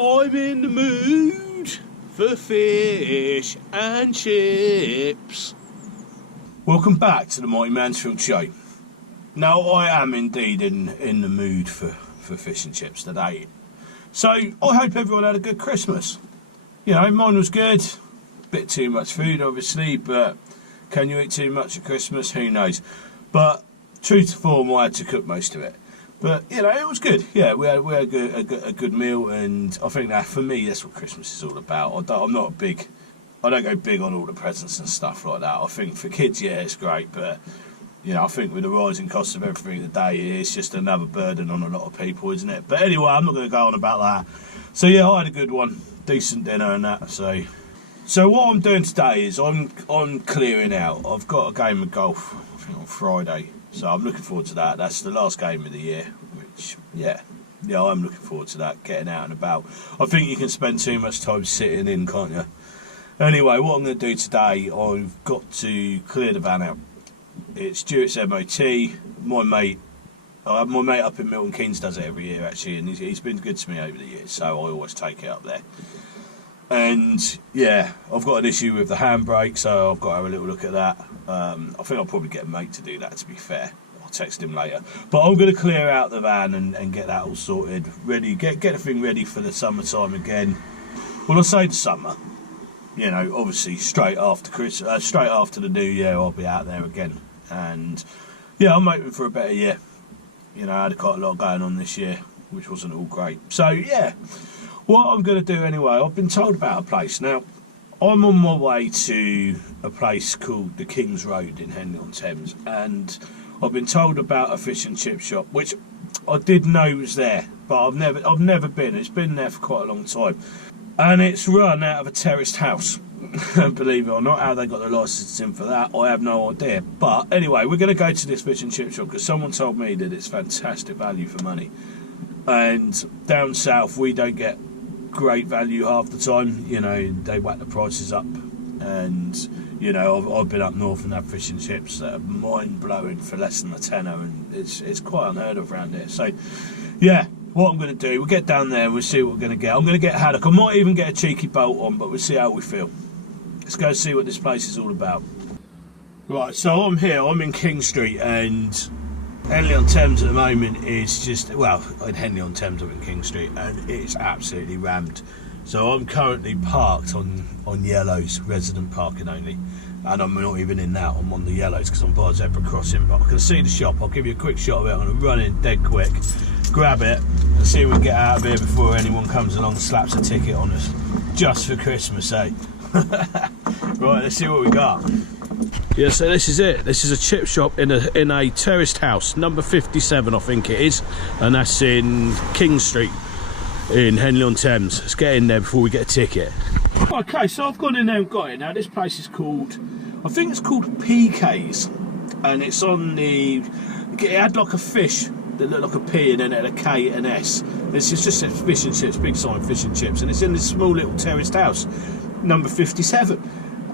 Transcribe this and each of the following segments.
I'm in the mood for fish and chips. Welcome back to the Mighty Mansfield show. Now, I am indeed in the mood for fish and chips today. So, I hope everyone had a good Christmas. You know, mine was good. Bit too much food, obviously, but can you eat too much at Christmas? Who knows? But, true to form, I had to cook most of it. But, you know, it was good. Yeah, we had a good meal, and I think that, for me, that's what Christmas is all about. I don't go big on all the presents and stuff like that. I think for kids, yeah, it's great, but, you know, I think with the rising cost of everything today, it's just another burden on a lot of people, isn't it? But anyway, I'm not going to go on about that. So, yeah, I had a good one. Decent dinner and that, so what I'm doing today is I'm clearing out. I've got a game of golf, I think, on Friday. So I'm looking forward to that. That's the last game of the year, which, yeah, I'm looking forward to that, getting out and about. I think you can spend too much time sitting in, can't you? Anyway, what I'm going to do today, I've got to clear the van out. It's due its MOT. My mate up in Milton Keynes does it every year, actually, and he's been good to me over the years, so I always take it up there. And, yeah, I've got an issue with the handbrake, so I've got to have a little look at that. I think I'll probably get a mate to do that, to be fair. I'll text him later. But I'm going to clear out the van and get that all sorted, ready, get the thing ready for the summertime again. Well, I say the summer, you know, obviously straight after the new year, I'll be out there again. And, yeah, I'm hoping for a better year. You know, I had quite a lot going on this year, which wasn't all great. So, yeah. What I'm going to do anyway, I've been told about a place. Now, I'm on my way to a place called the King's Road in Henley on Thames, and I've been told about a fish and chip shop, which I did know was there, but I've never been. It's been there for quite a long time, and it's run out of a terraced house. Believe it or not, how they got the licence in for that, I have no idea. But anyway, we're going to go to this fish and chip shop because someone told me that it's fantastic value for money, and down south we don't get great value half the time. You know, they whack the prices up, and you know, I've been up north and had fish and chips that are mind blowing for less than a tenner, and it's quite unheard of around here. So yeah, what I'm going to do, we'll get down there and we'll see what we're going to get. I'm going to get a haddock. I might even get a cheeky bolt on, but we'll see how we feel. Let's go see what this place is all about. Right, so I'm here, I'm in King Street, and Henley on Thames at the moment is just, well, in Henley on Thames I'm in King Street, and it's absolutely rammed. So I'm currently parked on yellows, resident parking only, and I'm not even in that, I'm on the yellows because I'm by a zebra crossing, but I can see the shop. I'll give you a quick shot of it. I'm going to run in dead quick, grab it, and see if we can get out of here before anyone comes along and slaps a ticket on us, just for Christmas, eh? Right, let's see what we got. Yeah, so this is it. This is a chip shop in a terraced house, number 57 I think it is, and that's in King Street in Henley on Thames. Let's get in there before we get a ticket. Okay, so I've gone in there and got it. Now this place is called, I think it's called PK's, and it's on the, it had like a fish that looked like a P and then it had a K and S. This is just fish and chips, big sign fish and chips, and it's in this small little terraced house, number 57.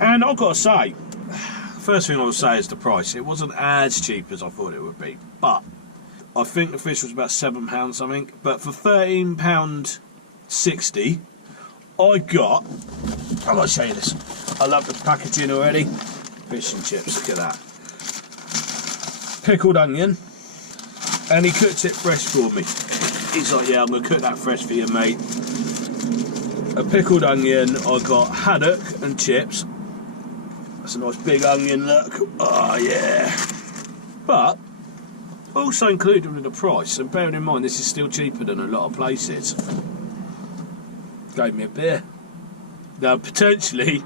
And I've got to say, first thing I would say is the price. It wasn't as cheap as I thought it would be, but I think the fish was about £7 something. But for £13.60, I got, I'm going to show you this. I love the packaging already. Fish and chips, look at that. Pickled onion, and he cooked it fresh for me. He's like, yeah, I'm going to cook that fresh for you, mate. A pickled onion, I got haddock and chips. That's a nice big onion, look. Oh, yeah. But, also included in the price, and bearing in mind this is still cheaper than a lot of places, gave me a beer. Now, potentially,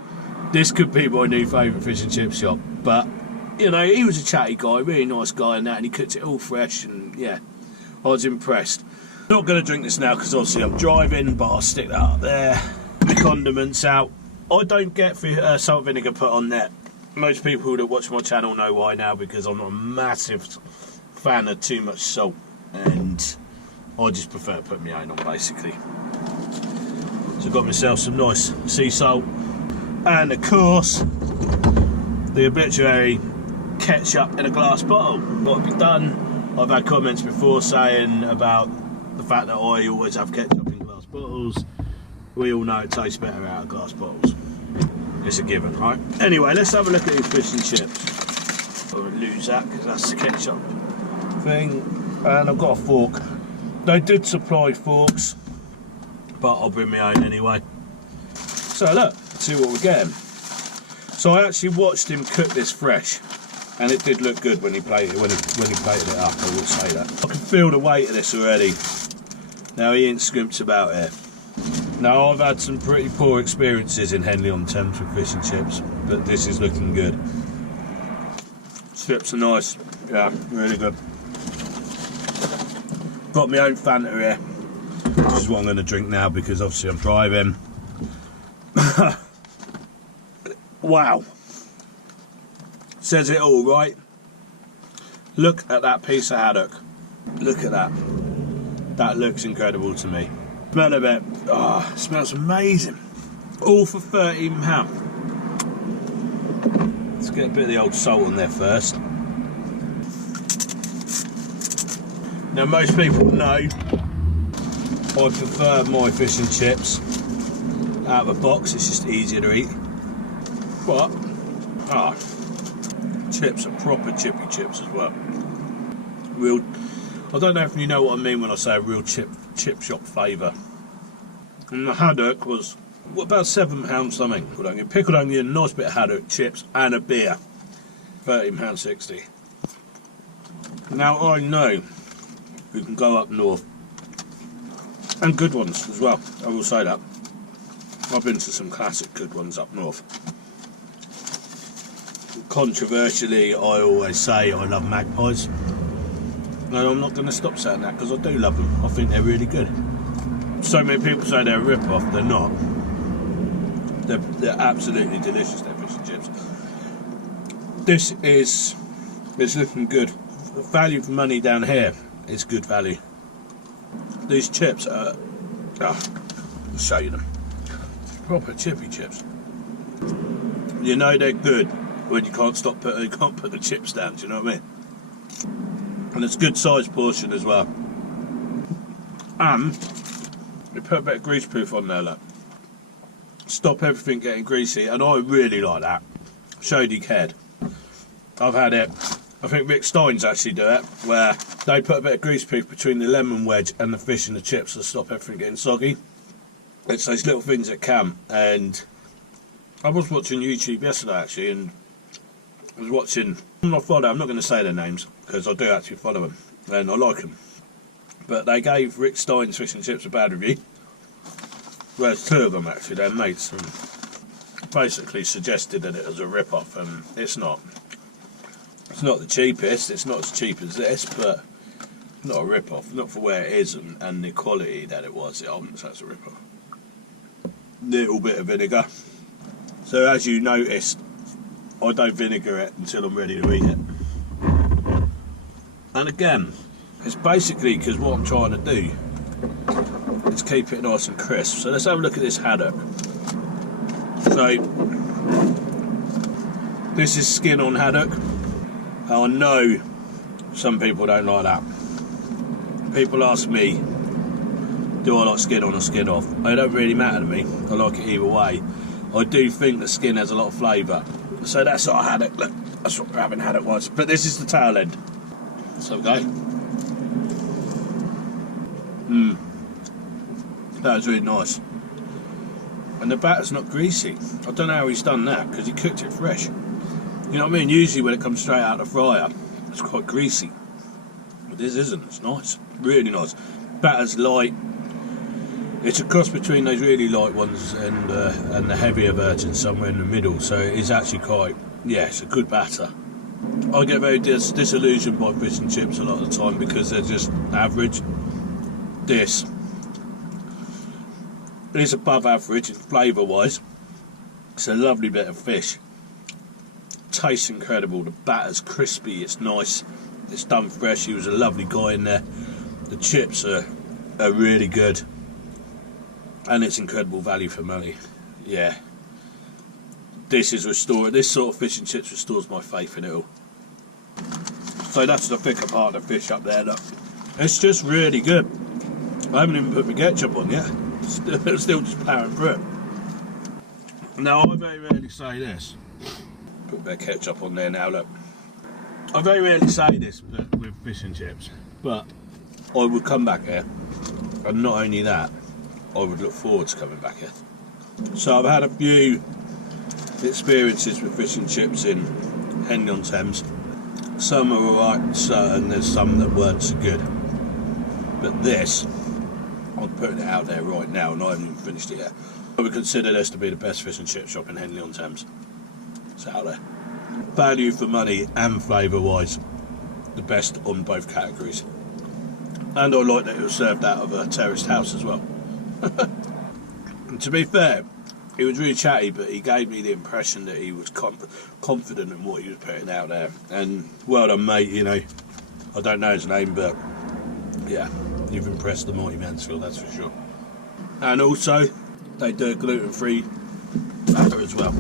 this could be my new favourite fish and chip shop, but, you know, he was a chatty guy, really nice guy and that, and he cooked it all fresh, and, yeah, I was impressed. Not going to drink this now, because obviously I'm driving, but I'll stick that up there. The condiments out. I don't get salt vinegar put on there. Most people that watch my channel know why now, because I'm not a massive fan of too much salt, and I just prefer to put my own on, basically. So I got myself some nice sea salt, and of course the obituary ketchup in a glass bottle. What have you done? I've had comments before saying about the fact that I always have ketchup in glass bottles. we all know it tastes better out of glass bottles. It's a given, right? Anyway, let's have a look at these fish and chips. I'm going to lose that because that's the ketchup thing. And I've got a fork. They did supply forks, but I'll bring my own anyway. So look, let's see what we're getting. So I actually watched him cook this fresh, and it did look good when he plated it. When he plated it up, I will say that. I can feel the weight of this already. Now he ain't scrimped about it. Now I've had some pretty poor experiences in Henley on Thames with fish and chips, but this is looking good. Chips are nice, yeah, really good. Got my own Fanta here, which is what I'm going to drink now because obviously I'm driving. Wow. Says it all, right? Look at that piece of haddock. Look at that. That looks incredible to me. Smell of it. Oh, it smells amazing. All for £13. Let's get a bit of the old salt on there first. Now most people know I prefer my fish and chips out of a box. It's just easier to eat. But chips are proper chippy chips as well. Real. I don't know if you know what I mean when I say a real chip shop flavour. And the haddock was about £7 something. Pickled onion, nice bit of haddock, chips, and a beer. £13.60. Now I know you can go up north, and good ones as well. I will say that. I've been to some classic good ones up north. Controversially, I always say I love magpies. No, I'm not going to stop saying that because I do love them. I think they're really good. So many people say they're a rip-off. They're not. They're absolutely delicious, they're fish and chips. This is looking good. Value for money down here is good value. These chips are... I'll show you them. Proper chippy chips. You know they're good when you can't put the chips down, do you know what I mean? And it's a good sized portion as well. And we put a bit of grease proof on there, look. Stop everything getting greasy, and I really like that. Showed he cared. I've had it. I think Rick Steins actually do it, where they put a bit of grease proof between the lemon wedge and the fish and the chips to stop everything getting soggy. It's those little things that can. And I was watching YouTube yesterday actually, and I was watching. I'm not going to say their names because I do actually follow them and I like them. But they gave Rick Stein's fish and chips a bad review. Well, there's two of them actually, they're mates, and basically suggested that it was a rip-off, and it's not. It's not the cheapest, it's not as cheap as this, but not a rip-off, not for where it is and the quality that it was. I wouldn't say it's a rip-off. Little bit of vinegar. So as you noticed, I don't vinegar it until I'm ready to eat it. And again, it's basically because what I'm trying to do is keep it nice and crisp. So let's have a look at this haddock. So this is skin on haddock. I know some people don't like that. People ask me, do I like skin on or skin off? It don't really matter to me. I like it either way. I do think the skin has a lot of flavour. So that's our haddock. Look, that's what we're having haddock wise. But this is the tail end. So go. That was really nice. And the batter's not greasy. I don't know how he's done that because he cooked it fresh. You know what I mean? Usually when it comes straight out of the fryer, it's quite greasy. But this isn't. It's nice. Really nice. Batter's light. It's a cross between those really light ones and the heavier version somewhere in the middle. So it is actually quite, yeah, it's a good batter. I get very disillusioned by fish and chips a lot of the time because they're just average. This is above average flavour wise. It's a lovely bit of fish. Tastes incredible. The batter's crispy. It's nice. It's done fresh. He was a lovely guy in there. The chips are really good, and it's incredible value for money. Yeah. This is restored. This sort of fish and chips restores my faith in it all. So that's the thicker part of the fish up there. Look, it's just really good. I haven't even put my ketchup on yet. Still just powering through it. Now, I very rarely say this. Put a bit of ketchup on there now, look. I very rarely say this with fish and chips, but I would come back here, and not only that, I would look forward to coming back here. So I've had a few experiences with fish and chips in Henley on Thames. Some are alright, and there's some that weren't so good. But this, I'm putting it out there right now, and I haven't even finished it yet. I would consider this to be the best fish and chip shop in Henley on Thames. It's out there. Value for money and flavour wise, the best on both categories. And I like that it was served out of a terraced house as well. And to be fair, he was really chatty, but he gave me the impression that he was confident in what he was putting out there. And well done, mate, you know. I don't know his name, but yeah, you've impressed the mighty Mansfield, that's for sure. And also, they do a gluten-free batter as well.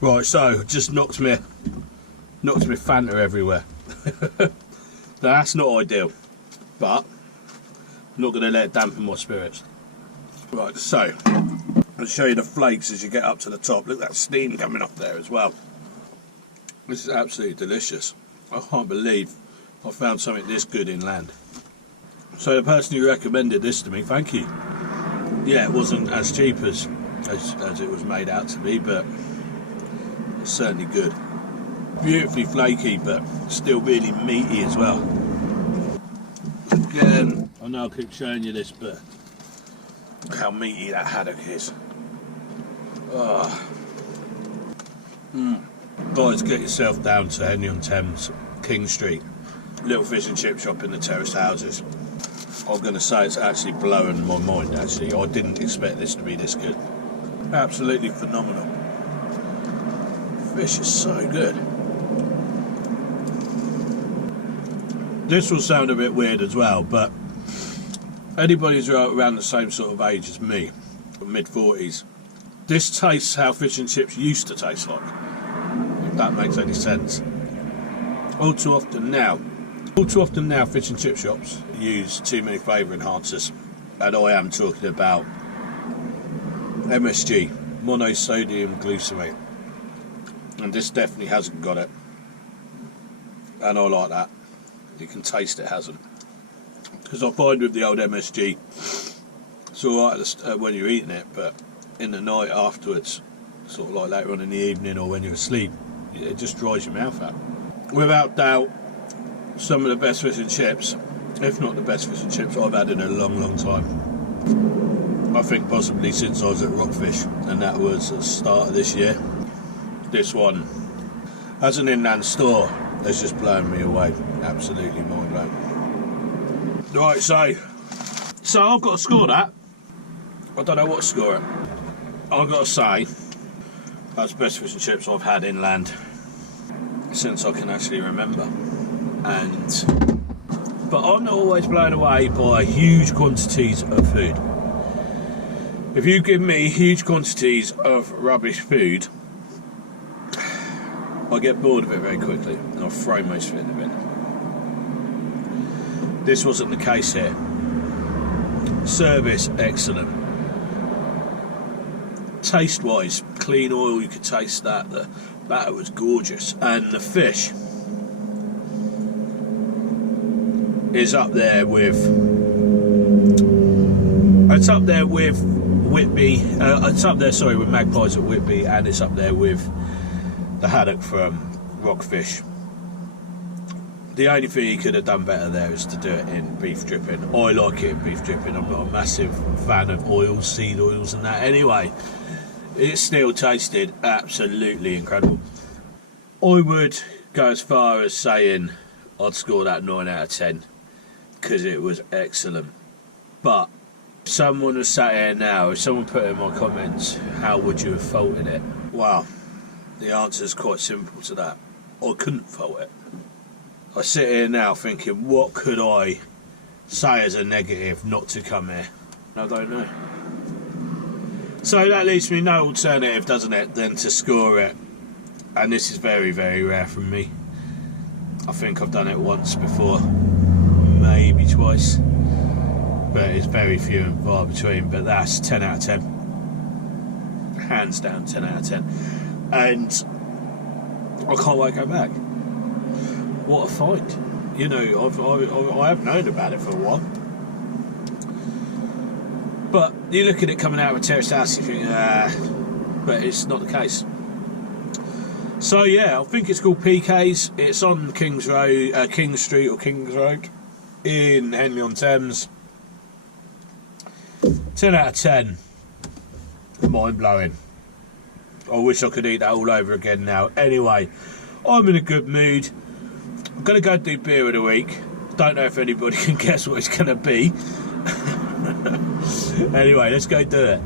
Right, so just knocked me Fanta everywhere. Now, that's not ideal, but I'm not going to let it dampen my spirits. Right, so I'll show you the flakes as you get up to the top. Look at that steam coming up there as well. This is absolutely delicious. I can't believe I found something this good inland. So the person who recommended this to me, thank you. Yeah, it wasn't as cheap as it was made out to be, but it's certainly good. Beautifully flaky, but still really meaty as well. Again, I know I keep showing you this, but look how meaty that haddock is. Oh. Guys, get yourself down to Henley on Thames, King Street. Little fish and chip shop in the terraced houses. I'm going to say it's actually blowing my mind, actually. I didn't expect this to be this good. Absolutely phenomenal. Fish is so good. This will sound a bit weird as well, but anybody who's around the same sort of age as me, mid-40s, this tastes how fish and chips used to taste like, if that makes any sense. All too often now, fish and chip shops use too many flavour enhancers, and I am talking about MSG, monosodium glutamate, and this definitely hasn't got it, and I like that. You can taste it hasn't, because I find with the old MSG, it's alright when you're eating it, but in the night afterwards, sort of like later on in the evening or when you're asleep, it just dries your mouth out. Without doubt, some of the best fish and chips, if not the best fish and chips I've had in a long time. I think possibly since I was at Rockfish, and that was at the start of this year. This one, as an inland store, has just blown me away. Absolutely mind blown. Right, so I've got to score that. I don't know what to score it. I've got to say, that's the best fish and chips I've had inland since I can actually remember. But I'm not always blown away by huge quantities of food. If you give me huge quantities of rubbish food, I get bored of it very quickly and I'll throw most of it in the bin. This wasn't the case here. Service, excellent. Taste wise, clean oil, you could taste that. The batter was gorgeous, and the fish is up there with Whitby. It's up there, sorry, with Magpies at Whitby, and it's up there with the haddock from Rockfish. The only thing he could have done better there is to do it in beef dripping. I like it in beef dripping. I'm not a massive fan of oils, seed oils and that. Anyway, it still tasted absolutely incredible. I would go as far as saying I'd score that 9 out of 10 because it was excellent. But if someone was sat here now, if someone put in my comments, how would you have faulted it? Well, the answer is quite simple to that. I couldn't fault it. I sit here now thinking, what could I say as a negative not to come here? I don't know. So that leaves me no alternative, doesn't it, than to score it. And this is very, very rare from me. I think I've done it once before, maybe twice. but it's very few and far between. But that's 10 out of 10, hands down 10 out of 10, and I can't wait to go back. What a find! You know, I have known about it for a while, but you look at it coming out of a terraced house, you think, but it's not the case. So yeah, I think it's called PK's. It's on King's Road, King Street or King's Road in Henley on Thames. 10 out of 10. Mind blowing. I wish I could eat that all over again now. Anyway, I'm in a good mood. I'm going to go do beer of the week. Don't know if anybody can guess what it's going to be. Anyway, let's go do it.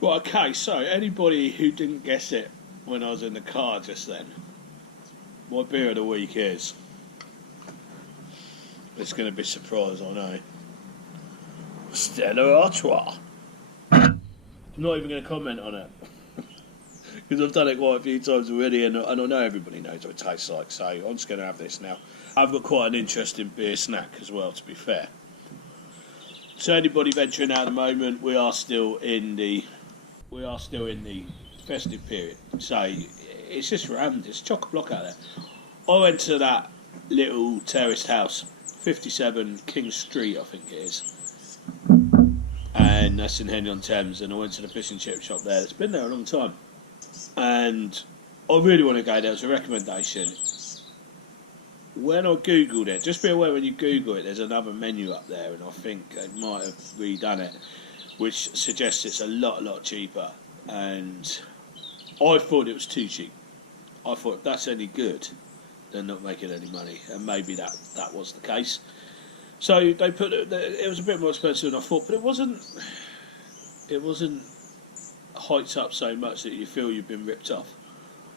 Well, okay, so anybody who didn't guess it when I was in the car just then, my beer of the week is... It's going to be a surprise, I know. Stella Artois. I'm not even going to comment on it. Because I've done it quite a few times already, and I know everybody knows what it tastes like, so I'm just going to have this now. I've got quite an interesting beer snack as well, to be fair. So anybody venturing out at the moment, we are still in the festive period. So it's just rammed. It's chock-a-block out there. I went to that little terraced house, 57 King Street, I think it is, and that's in Henley on Thames. And I went to the fish and chip shop there. It's been there a long time, and I really want to go there. It's a recommendation. When I googled it, just be aware when you Google it, there's another menu up there, and I think they might have redone it, which suggests it's a lot cheaper. And I thought it was too cheap. I thought if that's any good, they're not making any money, and maybe that was the case. So they put it was a bit more expensive than I thought, but it wasn't hiked up so much that you feel you've been ripped off.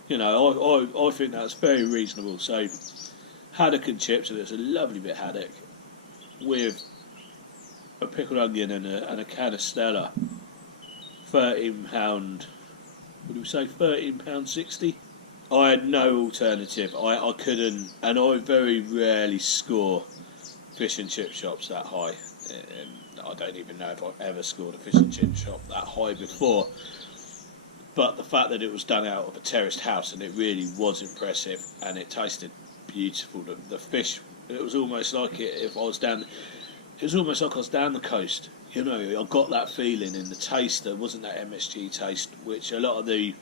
You know, I think that's very reasonable. So haddock and chips, and it's a lovely bit of haddock with a pickled onion and a can of Stella. £13. What do we say? £13.60. I had no alternative. I couldn't, and I very rarely score fish and chip shops that high. I don't even know if I've ever scored a fish and chip shop that high before. But the fact that it was done out of a terraced house, and it really was impressive, and it tasted beautiful. The fish, it was almost like it was almost like I was down the coast. You know, I got that feeling in the taste. There wasn't that MSG taste, which a lot of the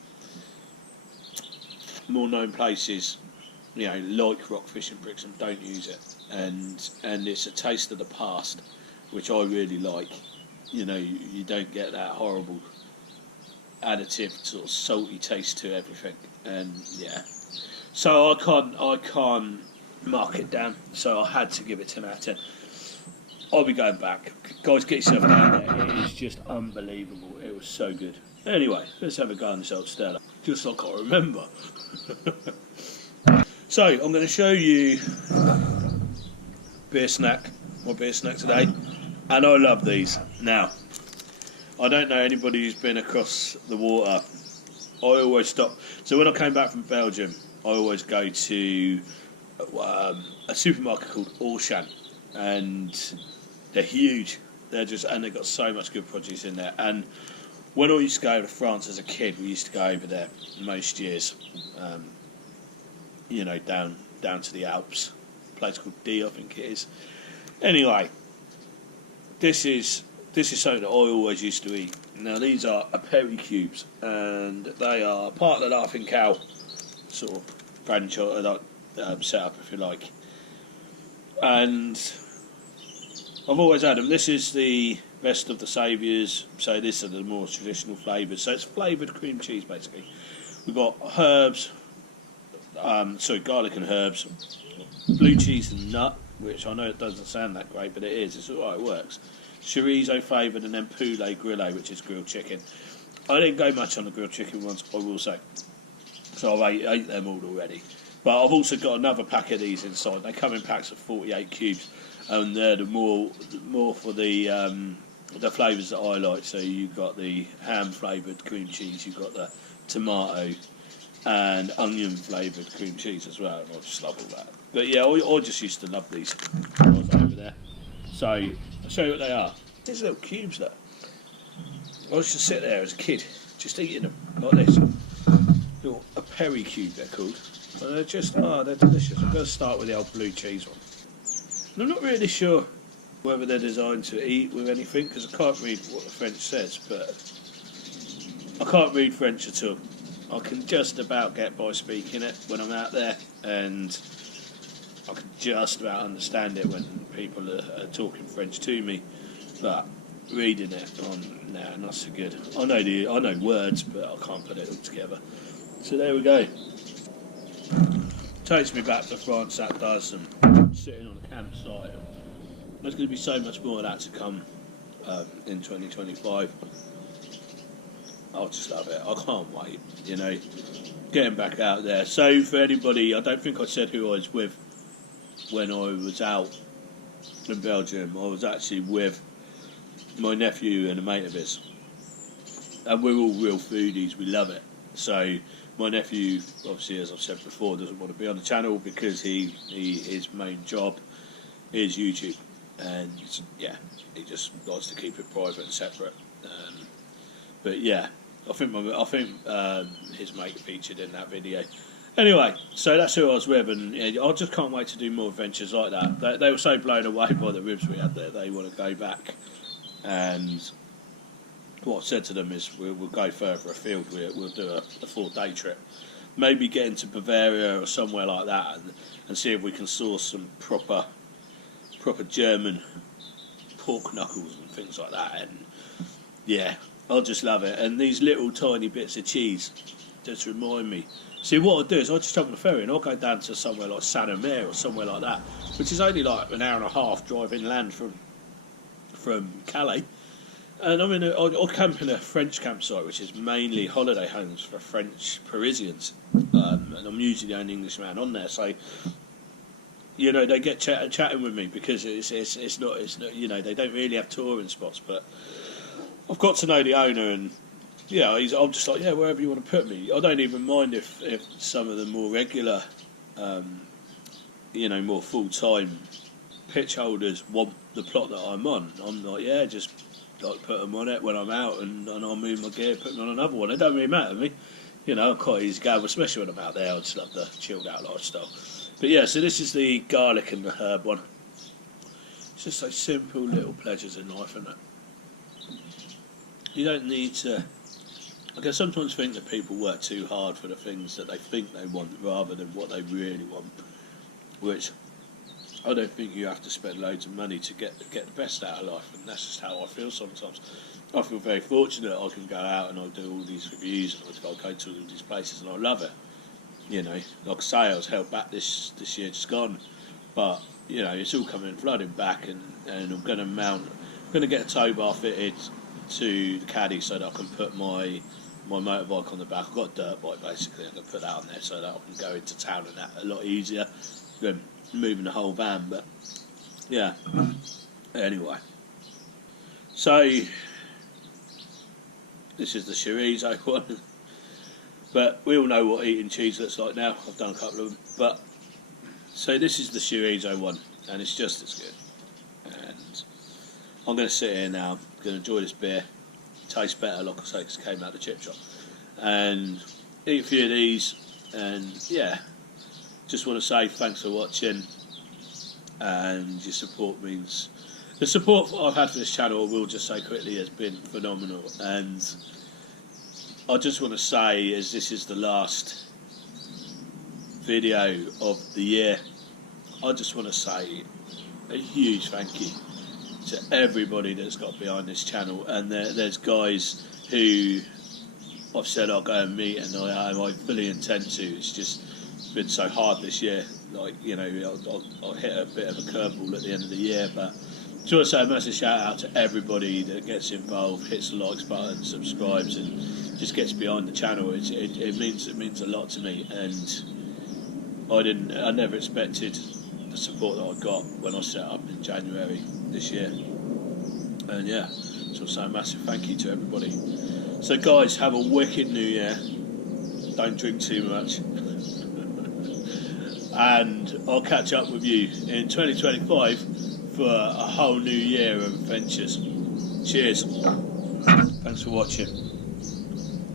more known places, you know, like Rockfish and Brixham, don't use it, and it's a taste of the past, which I really like. You know, you don't get that horrible additive sort of salty taste to everything, and yeah, so I can't mark it down, so I had to give it 10 out of 10. I'll be going back. Guys, get yourself down there. It is just unbelievable. It was so good. Anyway, let's have a go on this old Stella, just like I remember. So, I'm going to show you my beer snack today, and I love these. Now, I don't know anybody who's been across the water. I always stop. So when I came back from Belgium, I always go to a supermarket called Auchan, and they're huge. And they've got so much good produce in there. And when I used to go over to France as a kid, we used to go over there most years. You know, down to the Alps, a place called D, I think it is. Anyway, this is something that I always used to eat. Now these are Perry cubes, and they are part of the Laughing Cow sort of franchise setup, if you like. And I've always had them. This is the best of the saviours, so this are the more traditional flavours. So it's flavoured cream cheese, basically. We've got herbs, garlic and herbs, blue cheese and nut, which I know it doesn't sound that great, but it is. It's alright, it works. Chorizo flavoured, and then poulet grillo, which is grilled chicken. I didn't go much on the grilled chicken ones, I will say. So I've ate them all already. But I've also got another pack of these inside. They come in packs of 48 cubes, and they're the more for the flavours that I like. So you've got the ham flavoured cream cheese, you've got the tomato and onion flavoured cream cheese as well. And I just love all that. But yeah, I just used to love these when I was over there. So I'll show you what they are. These little cubes there. I used to sit there as a kid, just eating them like this. Little a Perry cube they're called. And they're just, they're delicious. I'm going to start with the old blue cheese one. And I'm not really sure whether they're designed to eat with anything, because I can't read what the French says, but I can't read French at all. I can just about get by speaking it when I'm out there, and I can just about understand it when people are talking French to me, but reading it, nah, not so good. I know words, but I can't put it all together. So there we go. Takes me back to France, that does, and sitting on a campsite. There's going to be so much more of that to come in 2025. I'll just love it. I can't wait, you know, getting back out there. So for anybody, I don't think I said who I was with when I was out in Belgium. I was actually with my nephew and a mate of his, and we're all real foodies. We love it. So my nephew, obviously, as I've said before, doesn't want to be on the channel because his main job is YouTube, and yeah, he just likes to keep it private and separate. But yeah, I think his mate featured in that video. Anyway, so that's who I was with, and yeah, I just can't wait to do more adventures like that. They were so blown away by the ribs we had there, they want to go back. And what I said to them is we'll go further afield. We'll do a 4-day trip, maybe get into Bavaria or somewhere like that, and see if we can source some proper German pork knuckles and things like that. And yeah, I'll just love it. And these little tiny bits of cheese just remind me. See, what I'll do is I'll just jump on the ferry and I'll go down to somewhere like Saint-Omer or somewhere like that, which is only like an hour and a half drive inland from Calais. And I'll camp in a French campsite, which is mainly holiday homes for French Parisians. And I'm usually the only Englishman on there, so you know they get chatting with me because it's not you know, they don't really have touring spots, but I've got to know the owner, and yeah, I'm just like, yeah, wherever you want to put me. I don't even mind if some of the more regular, you know, more full-time pitch holders want the plot that I'm on. I'm like, yeah, just like put them on it when I'm out, and I'll move my gear, put them on another one. It don't really matter to me, you know. I'm quite easy going, especially when I'm out there. I just love the chilled out lifestyle. But yeah, so this is the garlic and the herb one. It's just those simple little pleasures in life, isn't it? You don't need to. I sometimes think that people work too hard for the things that they think they want rather than what they really want, which I don't think you have to spend loads of money to get the best out of life, and that's just how I feel sometimes. I feel very fortunate I can go out and I'll do all these reviews and I'll go to all these places and I love it. You know, like I say, I was held back this year just gone, but you know, it's all coming flooding back, and I'm going to get a tow bar fitted to the caddy so that I can put my motorbike on the back. I've got a dirt bike basically. I'm going to put that on there so that I can go into town and that a lot easier than moving the whole van. But yeah, anyway, so this is the chorizo one, but we all know what eating cheese looks like now. I've done a couple of them, but so this is the chorizo one, and it's just as good. And I'm going to sit here now, I'm going to enjoy this beer. Tastes better, like I say, because it came out of the chip shop, and eat a few of these. And yeah, just want to say thanks for watching, and your support means the support I've had for this channel, I will just say quickly, has been phenomenal. And I just want to say, as this is the last video of the year, I just want to say a huge thank you to everybody that's got behind this channel. And there's guys who I've said I'll go and meet, and I fully intend to. It's just been so hard this year. Like, you know, I'll hit a bit of a curveball at the end of the year, but just want to say a massive shout out to everybody that gets involved, hits the likes button, subscribes, and just gets behind the channel. It means a lot to me, and I never expected the support that I got when I set up in January this year. And yeah, so I'll say a massive thank you to everybody. So guys, have a wicked new year. Don't drink too much. And I'll catch up with you in 2025 for a whole new year of adventures. Cheers. Thanks for watching.